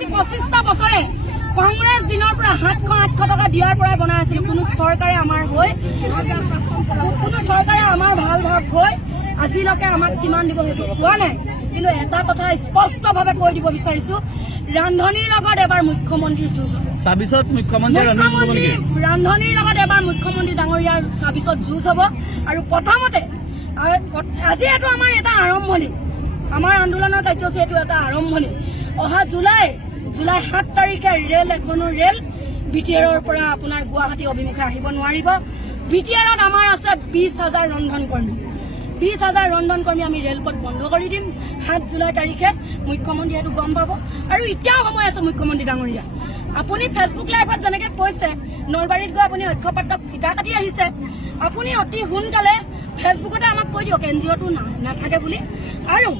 আজি 25টা বছৰে কংগ্ৰেছ দিনৰ পৰা 700-800 টকা দিয়াৰ পৰাই বনাই আছিলো। কোনো চৰকাৰে আমাৰ ভাল ভাগ হৈ আজিলৈকে আমাক কিমান দিব সেইটো কোৱা নাই। কিন্তু এটা কথা স্পষ্টভাৱে কৈ দিব বিচাৰিছো, ৰান্ধনীৰ লগত এবাৰ মুখ্যমন্ত্ৰীৰ যুঁজ হ'ব। 26ত মুখ্যমন্ত্ৰীৰ ৰান্ধনীৰ লগত এবাৰ মুখ্যমন্ত্ৰী ডাঙৰীয়াৰ 26ত যুঁজ হ'ব। আৰু প্ৰথমতে আজি এইটো আমাৰ এটা আৰম্ভণি, আমাৰ আন্দোলনৰ কাৰ্যসূচী এইটো এটা আৰম্ভণি। অহা জুলাই 7 তাৰিখে ৰেল BTRৰ পৰা আপোনাৰ গুৱাহাটী অভিমুখে আহিব নোৱাৰিব। BTRত আমাৰ আছে 20,000 ৰন্ধন কৰ্মী। 20,000 ৰন্ধন কৰ্মী আমি ৰেলপথ বন্ধ কৰি দিম 7 জুলাই তাৰিখে। মুখ্যমন্ত্ৰী এইটো গম পাব। আৰু এতিয়াও সময় আছে মুখ্যমন্ত্ৰী ডাঙৰীয়া, আপুনি ফেচবুক লাইভত যেনেকে কৈছে নলবাৰীত গৈ আপুনি অক্ষপাত্ৰক ফিটা কাটি আহিছে, আপুনি অতি সোনকালে ফেচবুকতে আমাক কৈ দিয়ক NGOটো নাথাকে বুলি। আৰু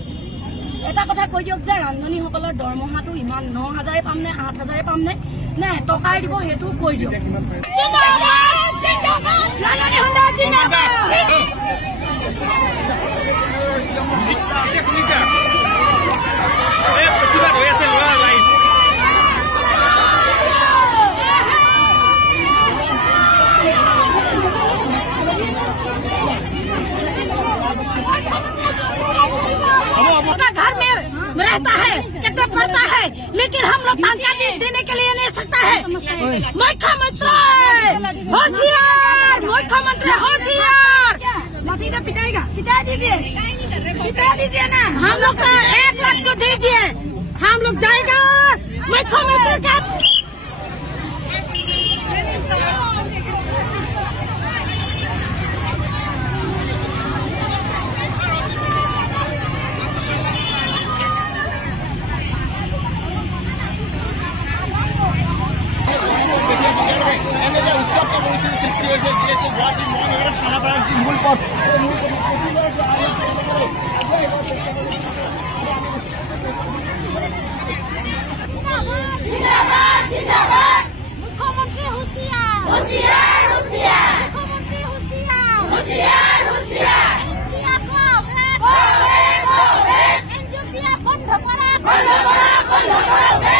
এটা কথা কৈ দিয়ক যে ৰান্ধনীসকলৰ দৰমহাটো ইমান 9,000 পাম নে 8,000 পাম নে টকাই দিব, সেইটো কৈ দিয়ক। घर में रहता है, कितना पड़ता है, लेकिन हम लोग टंका देने के लिए नहीं सकता है। मुख्यमंत्री होशियार, मुख्यमंत्री होशियार। पिटा दीजिए ना, हम लोग का 1 लाख तो दीजिए, हम लोग जाएगा मुख्यमंत्री का। मुख्यमंत्री होशियार, होशियार, होशियार, मुख्यमंत्री होशियार, होशियार, होशियार। NGO दिया बंद करा, बंद करा, बंद करा।